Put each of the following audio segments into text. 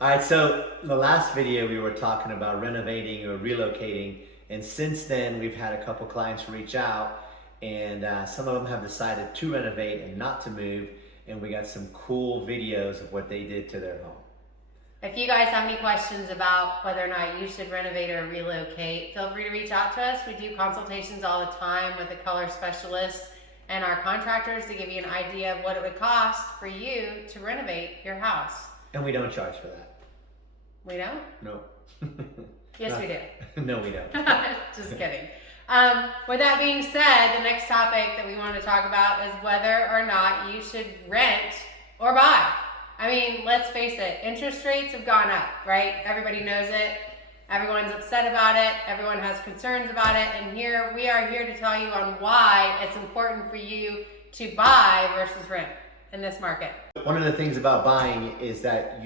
All right, so the last video we were talking about renovating or relocating, and since then we've had a couple clients reach out, and some of them have decided to renovate and not to move, and we got some cool videos of what they did to their home. If you guys have any questions about whether or not you should renovate or relocate, feel free to reach out to us. We do consultations all the time with a color specialist and our contractors to give you an idea of what it would cost for you to renovate your house. And we don't charge for that. We don't? No. Yes, No. we do. No, we don't. Just kidding. With that being said, the next topic that we want to talk about is whether or not you should rent or buy. I mean, let's face it, interest rates have gone up, right? Everybody knows it. Everyone's upset about it. Everyone has concerns about it. And we are here to tell you on why it's important for you to buy versus rent in this market. One of the things about buying is that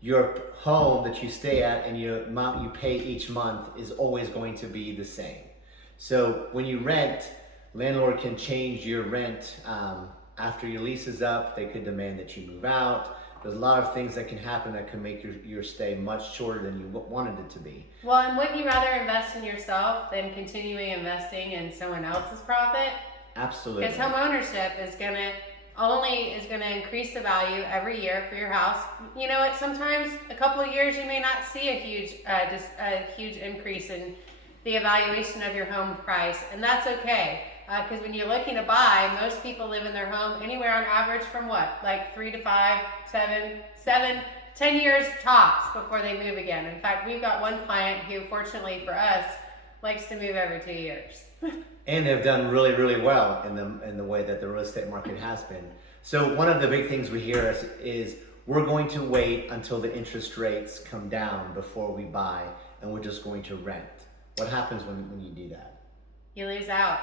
your home that you stay at and your amount you pay each month is always going to be the same. So when you rent, landlord can change your rent after your lease is up. They could demand that you move out. There's a lot of things that can happen that can make your stay much shorter than you wanted it to be. Well, and wouldn't you rather invest in yourself than continuing investing in someone else's profit? Absolutely. Because home ownership is gonna increase the value every year for your house. You know what? Sometimes a couple of years you may not see a huge increase in the evaluation of your home price, and that's okay. Because when you're looking to buy, most people live in their home anywhere on average from like 3 to 5, 7, 10 years tops before they move again. In fact, we've got one client who, fortunately for us, likes to move every 2 years. And they've done really, really well in the way that the real estate market has been. So one of the big things we hear is we're going to wait until the interest rates come down before we buy, and we're just going to rent. What happens when you do that? You lose out.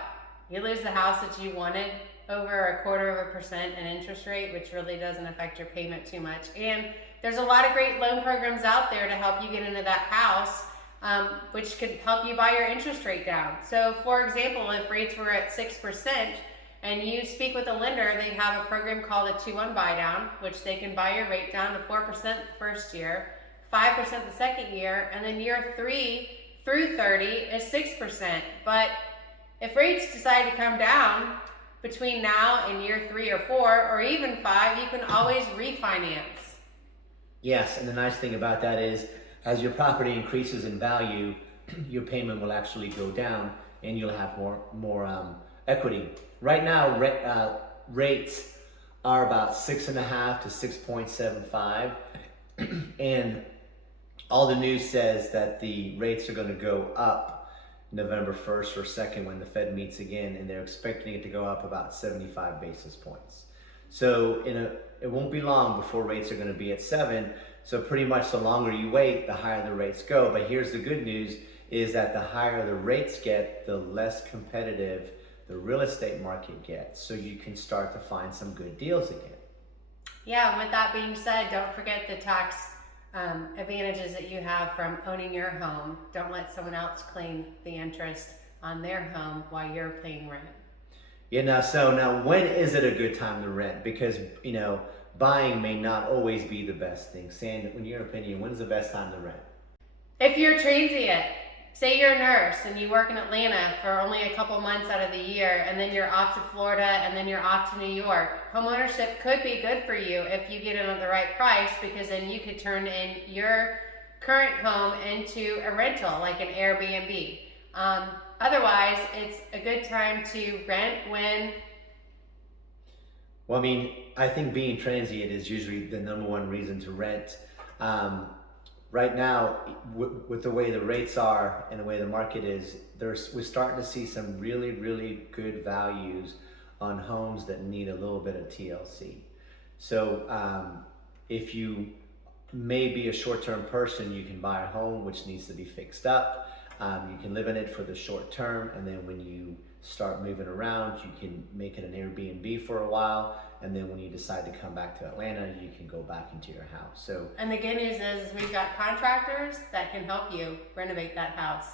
You lose the house that you wanted over 0.25% in interest rate, which really doesn't affect your payment too much. And there's a lot of great loan programs out there to help you get into that house, which could help you buy your interest rate down. So for example, if rates were at 6% and you speak with a lender, they have a program called a 2-1 buy down, which they can buy your rate down to 4% the first year, 5% the second year, and then year 3 through 30 is 6%. But if rates decide to come down between now and year 3 or 4 or even 5, you can always refinance. Yes, and the nice thing about that is as your property increases in value, your payment will actually go down and you'll have more equity. Right now, rates are about 6.5 to 6.75, and all the news says that the rates are going to go up November 1st or 2nd when the Fed meets again, and they're expecting it to go up about 75 basis points. So it won't be long before rates are going to be at 7. So pretty much the longer you wait, the higher the rates go. But here's the good news is that the higher the rates get, the less competitive the real estate market gets. So you can start to find some good deals again. Yeah, and with that being said, don't forget the tax advantages that you have from owning your home. Don't let someone else claim the interest on their home while you're paying rent. Yeah, now when is it a good time to rent? Because, buying may not always be the best thing. Sand, in your opinion, when's the best time to rent? If you're transient, say you're a nurse and you work in Atlanta for only a couple months out of the year, and then you're off to Florida, and then you're off to New York, homeownership could be good for you if you get it at the right price, because then you could turn in your current home into a rental, like an Airbnb. Otherwise, it's a good time to rent when... Well, I think being transient is usually the number one reason to rent. Right now, with the way the rates are and the way the market is, we're starting to see some really, really good values on homes that need a little bit of TLC. So if you may be a short-term person, you can buy a home which needs to be fixed up. You can live in it for the short term, and then when you start moving around, you can make it an Airbnb for a while, and then when you decide to come back to Atlanta, you can go back into your house. So, and the good news is we've got contractors that can help you renovate that house.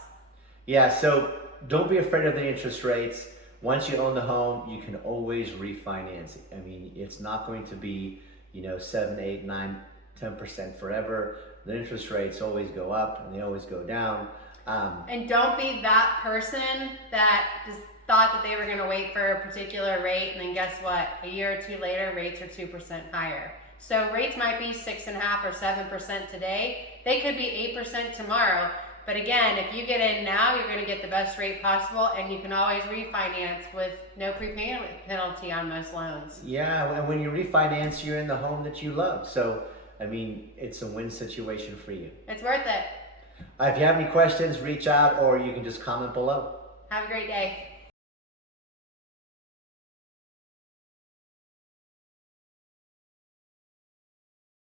Yeah, so don't be afraid of the interest rates. Once you own the home, you can always refinance it. It's not going to be 7, 8, 9, 10% forever. The interest rates always go up and they always go down. And don't be that person that just thought that they were going to wait for a particular rate, and then guess what? A year or two later, rates are 2% higher. So rates might be 6.5% or 7% today. They could be 8% tomorrow. But again, if you get in now, you're going to get the best rate possible, and you can always refinance with no prepayment penalty on most loans. Yeah, and when you refinance, you're in the home that you love. So, I mean, it's a win situation for you. It's worth it. If you have any questions, reach out or you can just comment below. Have a great day.